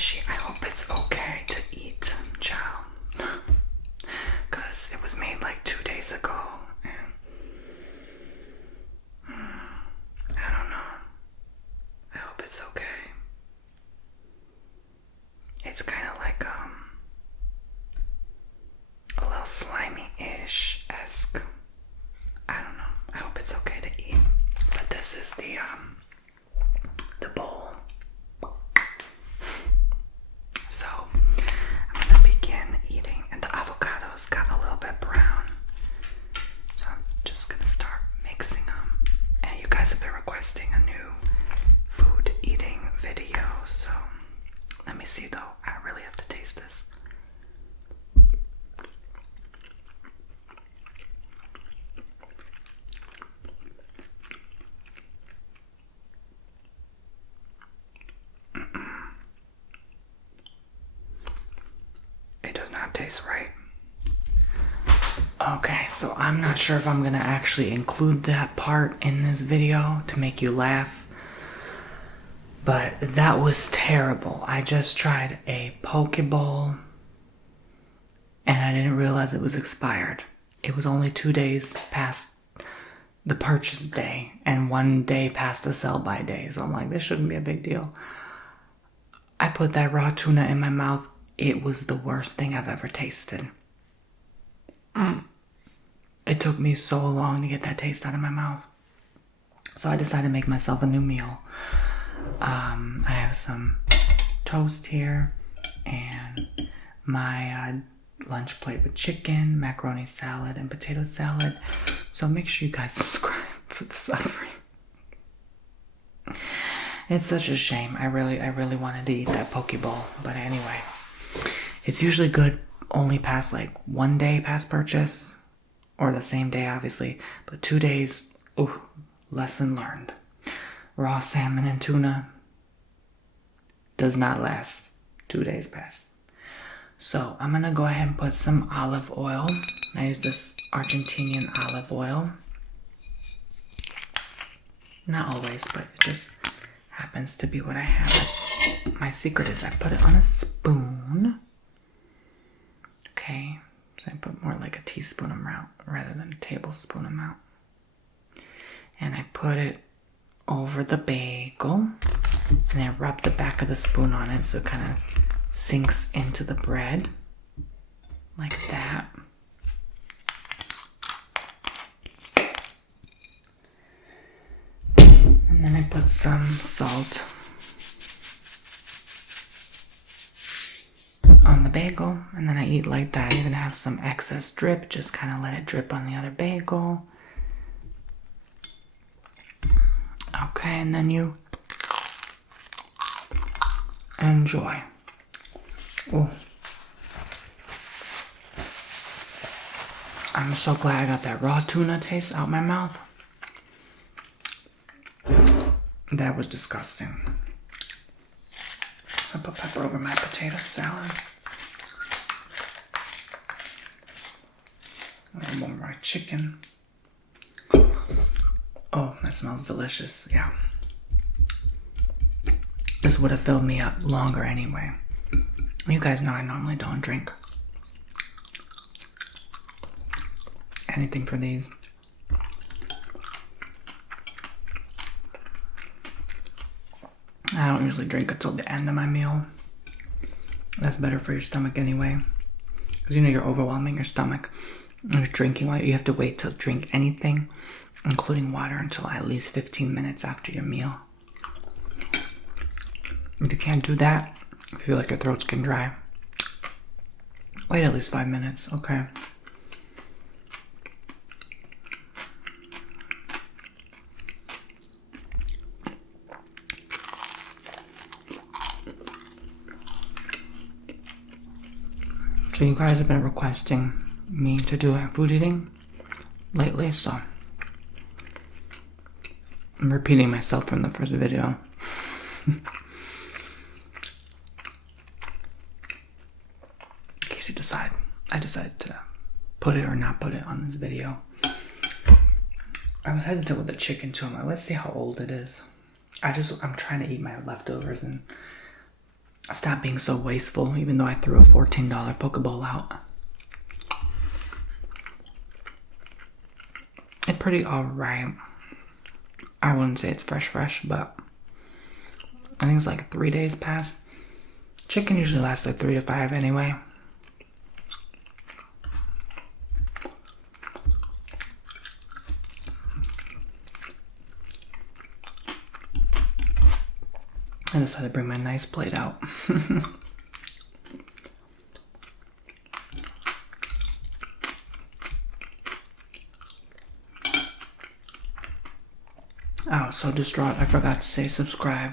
fishy. I hope it's okay to eat chow. Because it was made like 2 days ago. And I don't know. I hope it's okay. It's kind of like a little slimy-ish-esque. I don't know. I hope it's okay to eat. But this is the bowl. So I'm gonna begin eating, and the avocados got a little bit brown. So I'm just gonna start mixing them. And you guys have been requesting a new food eating video, so let me see though. I really have to taste this. It does not taste right. Okay, so I'm not sure if I'm gonna actually include that part in this video to make you laugh. But that was terrible. I just tried a poke bowl and I didn't realize it was expired. It was only 2 days past the purchase day and 1 day past the sell by day. So I'm like, this shouldn't be a big deal. I put that raw tuna in my mouth. It was the worst thing I've ever tasted. It took me so long to get that taste out of my mouth. So I decided to make myself a new meal. I have some toast here and my lunch plate with chicken, macaroni salad, and potato salad. So make sure you guys subscribe for the suffering. It's such a shame. I really wanted to eat that poke bowl, but anyway, it's usually good only past like 1 day past purchase, or the same day obviously, but 2 days, ooh, lesson learned. Raw salmon and tuna does not last 2 days past. So I'm gonna go ahead and put some olive oil. I use this Argentinian olive oil. Not always, but it just happens to be what I have. My secret is I put it on a spoon. Okay, so I put more like a teaspoon amount rather than a tablespoon amount. And I put it over the bagel, and I rub the back of the spoon on it so it kind of sinks into the bread like that. And then I put some salt on the bagel, and then I eat like that. I even have some excess drip, just kind of let it drip on the other bagel. Okay, and then you enjoy. Ooh. I'm so glad I got that raw tuna taste out my mouth. That was disgusting. I put pepper over my potato salad. A little more raw chicken. Oh, that smells delicious. Yeah. This would have filled me up longer anyway. You guys know I normally don't drink anything for these. I don't usually drink until the end of my meal. That's better for your stomach anyway. Because you know you're overwhelming your stomach. When you're drinking water, you have to wait to drink anything, including water, until at least 15 minutes after your meal. If you can't do that, if you feel like your throat's getting dry, wait at least 5 minutes, okay? So you guys have been requesting me to do food eating lately, so I'm repeating myself from the first video. In case you I decided to put it or not put it on this video. I was hesitant with the chicken too. I'm like, let's see how old it is. I'm trying to eat my leftovers, and stop being so wasteful, even though I threw a $14 Pokeball out. It's pretty alright. I wouldn't say it's fresh, but I think it's like 3 days past. Chicken usually lasts like 3 to 5 anyway. I decided to bring my nice plate out. I was so distraught, I forgot to say subscribe.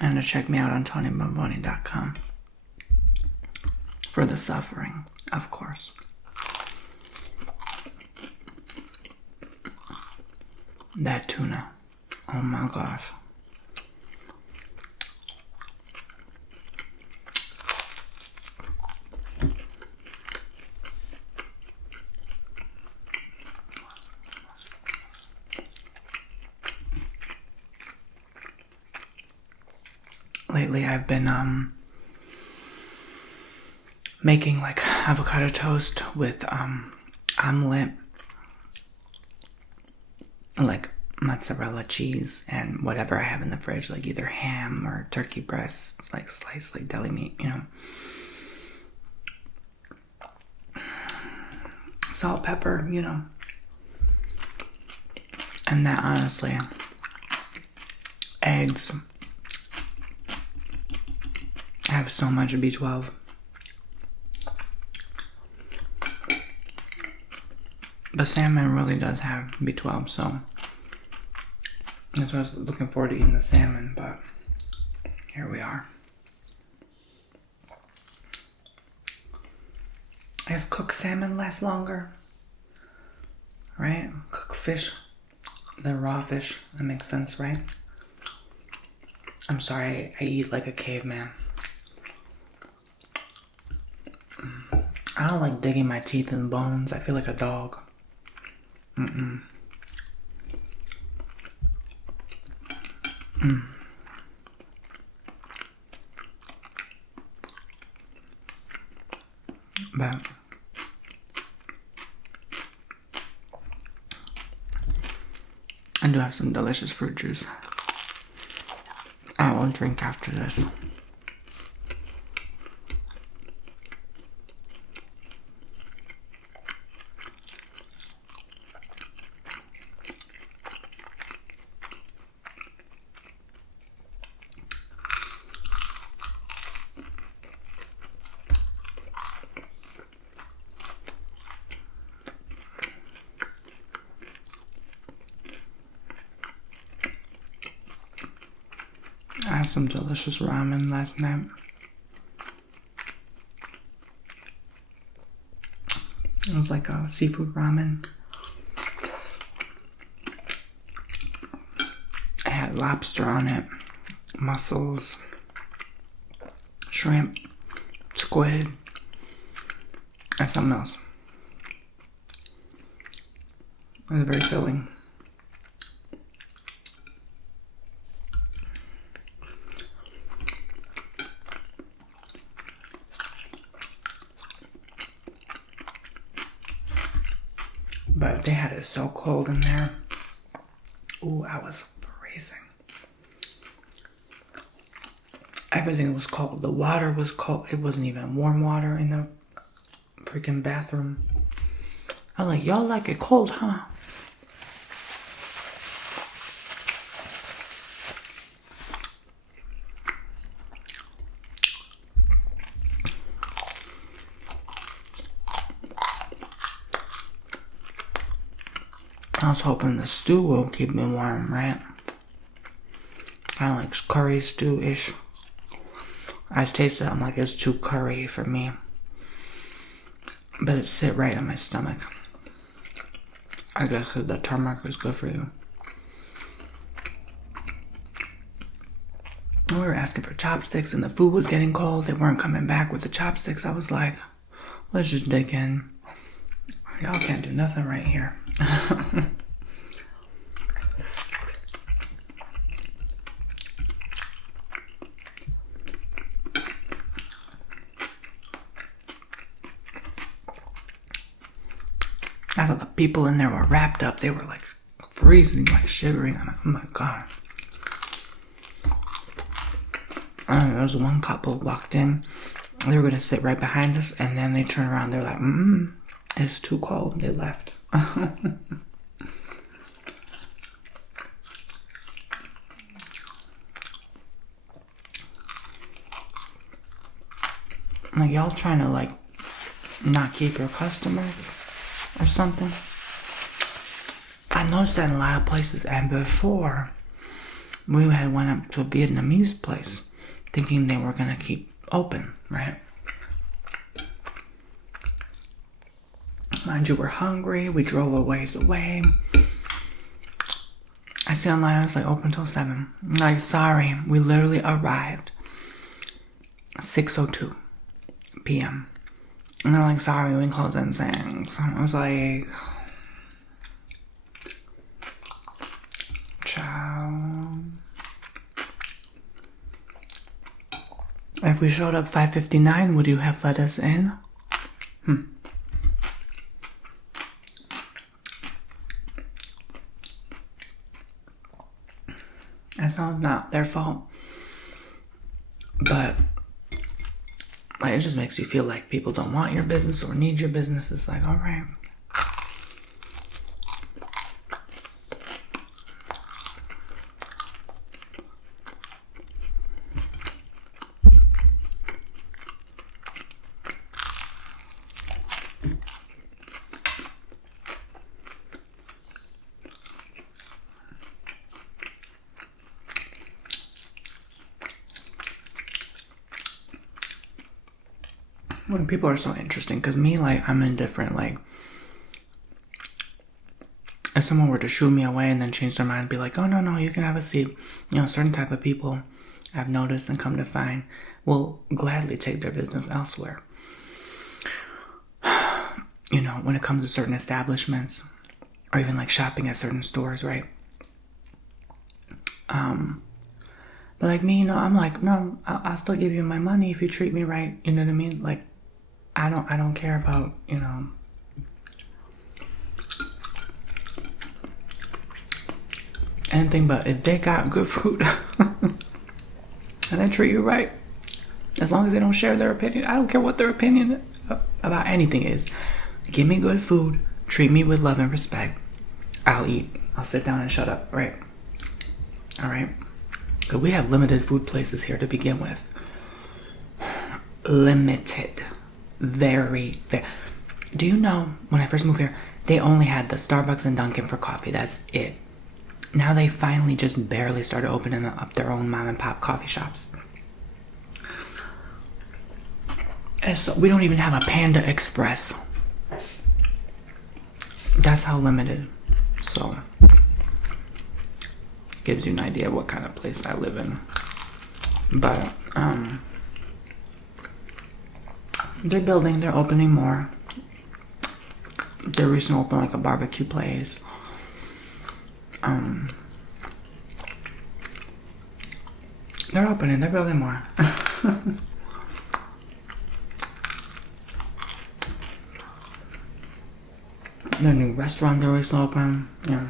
And to check me out on TonyBomboni.com for the suffering, of course. That tuna, oh my gosh. Lately I've been making like avocado toast with omelet, like mozzarella cheese and whatever I have in the fridge, like either ham or turkey breasts, like sliced like deli meat, you know. Salt, pepper, you know. And that honestly, eggs have so much B12. The salmon really does have B12, so that's why I was looking forward to eating the salmon, but here we are. I guess cooked salmon lasts longer, right? Cooked fish than raw fish. That makes sense, right? I'm sorry, I eat like a caveman. I don't like digging my teeth in bones. I feel like a dog. But I do have some delicious fruit juice. I will drink after this. I had some delicious ramen last night. It was like a seafood ramen. I had lobster on it, mussels, shrimp, squid, and something else. It was very filling. But they had it so cold in there. Ooh, I was freezing. Everything was cold. The water was cold. It wasn't even warm water in the freaking bathroom. I was like, y'all like it cold, huh? I was hoping the stew will keep me warm, right? Kind of like curry stew-ish. I tasted it, I'm like, it's too curry for me. But it sit right on my stomach. I guess because the turmeric is good for you. We were asking for chopsticks and the food was getting cold. They weren't coming back with the chopsticks. I was like, let's just dig in. Y'all can't do nothing right here. I thought the people in there were wrapped up. They were like freezing, like shivering. I'm like, oh my god. There was one couple walked in. They were gonna sit right behind us, and then they turned around. They're like, it's too cold. They left. Like, y'all trying to like not keep your customer or something. I noticed that in a lot of places. And before, we had went up to a Vietnamese place thinking they were gonna keep open, right? Mind you, we're hungry. We drove a ways away. I see online it's like open till 7. I'm like, sorry, we literally arrived 6:02 p.m. And they're like, sorry, we close at 6. So I was like, ciao. If we showed up 5:59, would you have let us in? That's not their fault. But like, it just makes you feel like people don't want your business or need your business. It's like, all right. When people are so interesting, because me, like, I'm indifferent. Like, if someone were to shoo me away and then change their mind and be like, oh, no, you can have a seat. You know, certain type of people I've noticed and come to find will gladly take their business elsewhere. You know, when it comes to certain establishments or even like shopping at certain stores, right? But like me, you know, I'm like, no, I'll still give you my money if you treat me right. You know what I mean? Like, I don't care about, you know, anything, but if they got good food and they treat you right, as long as they don't share their opinion, I don't care what their opinion about anything is. Give me good food, treat me with love and respect. I'll eat. I'll sit down and shut up, right? All right? Because we have limited food places here to begin with. Limited. Very. Do you know, when I first moved here, they only had the Starbucks and Dunkin' for coffee. That's it. Now they finally just barely started opening up their own mom and pop coffee shops. And so we don't even have a Panda Express. That's how limited. So, gives you an idea of what kind of place I live in. But, they're building, they're opening more. They recently opened like a barbecue place. They're opening, they're building more. Their new restaurant they're recently open. Yeah.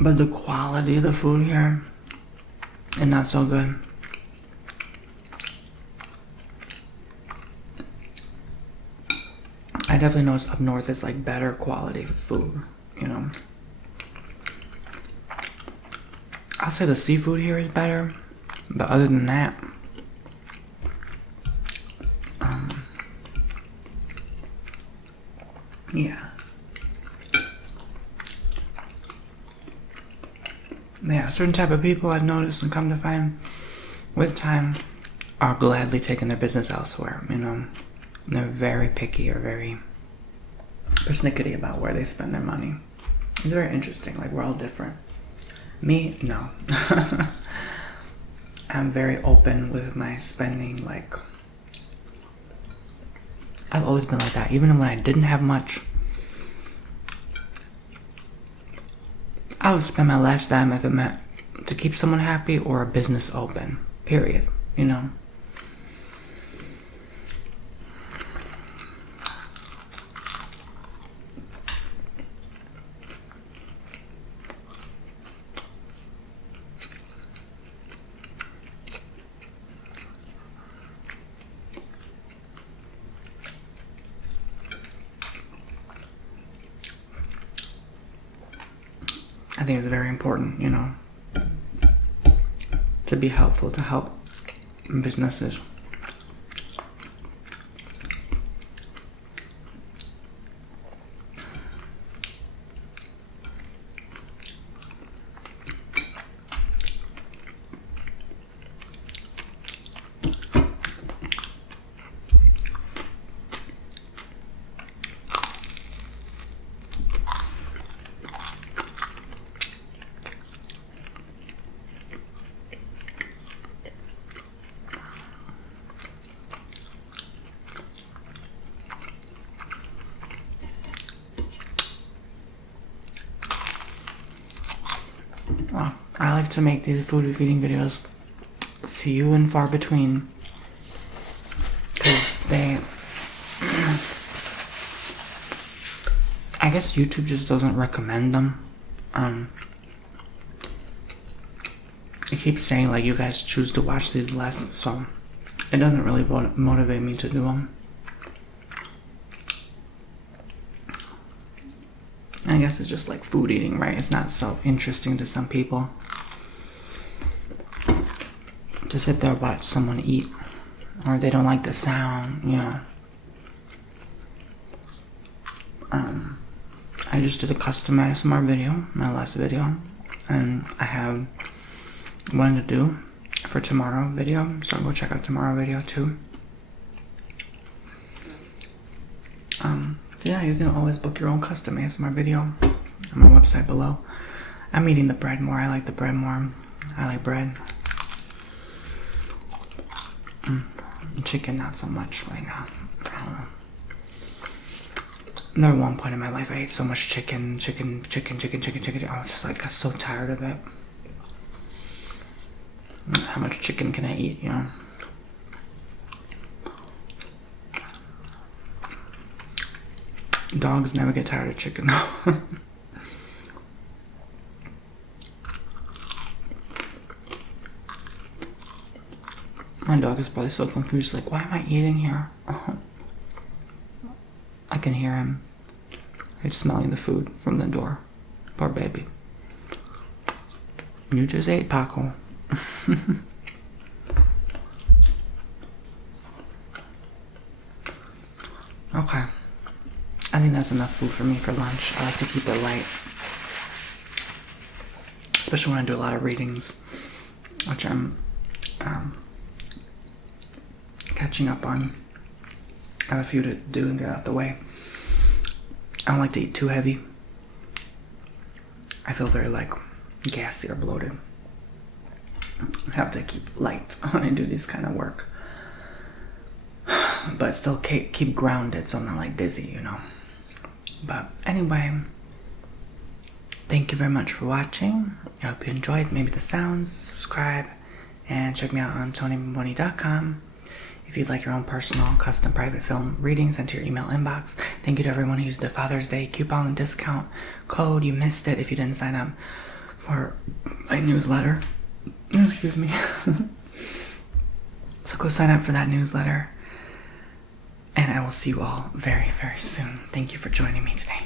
But the quality of the food here is not so good. I definitely notice up north it's like better quality food, you know. I'll say the seafood here is better, but other than that, yeah. Yeah, certain type of people I've noticed and come to find with time are gladly taking their business elsewhere, you know. They're very picky or very persnickety about where they spend their money. It's very interesting, like we're all different. Me, no. I'm very open with my spending, like I've always been like that. Even when I didn't have much, I would spend my last dime if it meant to keep someone happy or a business open, period, you know. think it's very important, you know, to be helpful, to help businesses. Well, I like to make these food feeding videos few and far between, because I guess YouTube just doesn't recommend them. It keeps saying like you guys choose to watch these less, so it doesn't really motivate me to do them. I guess it's just like food eating, right? It's not so interesting to some people to sit there and watch someone eat, or they don't like the sound, you know. I just did a custom ASMR video, my last video, and I have one to do for tomorrow video, so go check out tomorrow video too. Yeah, you can always book your own custom ASMR video on my website below. I'm eating the bread more. I like the bread more. I like bread. Chicken, not so much right now. I don't know. There was one point in my life I ate so much chicken. I was just like, I'm so tired of it. How much chicken can I eat, you know? Dogs never get tired of chicken though. My dog is probably so confused, like, why am I eating here? I can hear him. He's smelling the food from the door. Poor baby. You just ate, Paco. Okay. I think that's enough food for me for lunch. I like to keep it light. Especially when I do a lot of readings, which I'm catching up on. I have a few to do and get out the way. I don't like to eat too heavy. I feel very like gassy or bloated. I have to keep light when I do this kind of work. But still keep grounded so I'm not like dizzy, you know. But anyway, thank you very much for watching. I hope you enjoyed maybe the sounds. Subscribe and check me out on TonyBomboni.com. If you'd like your own personal custom private film readings sent to your email inbox. Thank you to everyone who used the Father's Day coupon and discount code. You missed it if you didn't sign up for my newsletter. Excuse me. So go sign up for that newsletter. And I will see you all very, very soon. Thank you for joining me today.